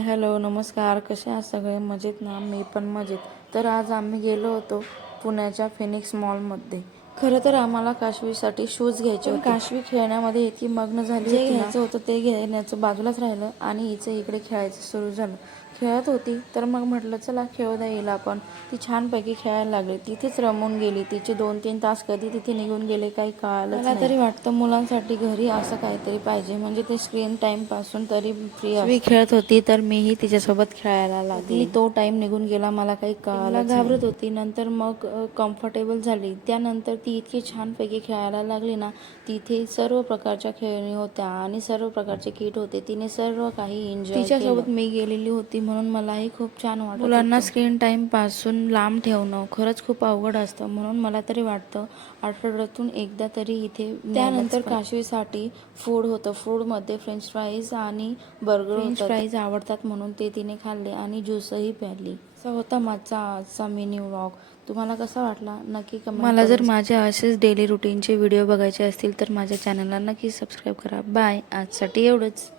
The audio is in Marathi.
हाय हॅलो नमस्कार, कसे आहात सगळे? मजेत ना? मी पण मजेत. तर आज आम्ही गेलो होतो पुण्याच्या फिनिक्स मॉलमध्ये. खरं तर आम्हाला काशवीसाठी शूज घ्यायचे होते. काशवी खेळण्यामध्ये इतकी मग्न झाली होती, घ्यायचं होतं ते घेण्याचं बाजूलाच राहिलं आणि हिचं इकडे खेळायचं सुरू झालं. खेळत होती तर मग म्हटलं चला खेळू द्या येईल आपण. ती छानपैकी खेळायला लागली, तिथेच रमून गेली. तिचे 2-3 तास कधी तिथे निघून गेले काही कळालंच नाही. मला तरी वाटतं मुलांसाठी घरी असं काहीतरी पाहिजे, म्हणजे ते स्क्रीन टाईम पासून तरी फ्री असतं. खेळत होती तर मीही तिच्यासोबत खेळायला लागली. तो टाईम निघून गेला मला काही कळालं. घाबरत होती, नंतर मग कम्फर्टेबल झाली. त्यानंतर ती इतकी छानपैकी खेळायला लागली ना. तिथे सर्व प्रकारच्या खेळणी होत्या आणि सर्व प्रकारचे किट होते. तिने सर्व काही एन्जॉय केलं. तिच्यासोबत मी गेलेली होती म्हणून मलाही खूप छान वाटत. मुलांना स्क्रीन टाईम पासून लांब ठेवणं खरंच खूप अवघड असतं, म्हणून मला तरी वाटतं आठवड्यातून एकदा तरी इथे. त्यानंतर काशवीसाठी फूड होतं. फूडमध्ये फ्रेंच फ्राईज आणि बर्गर. फ्रेंच फ्राईज आवडतात म्हणून ते तिने खाल्ले आणि ज्यूसही प्यायली. असा होता माझा आजचा मिनी व्लॉग. तुम्हाला कसा वाटला नक्की कमेंट. मला जर माझे असेच डेली रुटीनचे व्हिडिओ बघायचे असतील तर माझ्या चॅनलला नक्की सबस्क्राईब करा. बाय, आजसाठी एवढंच.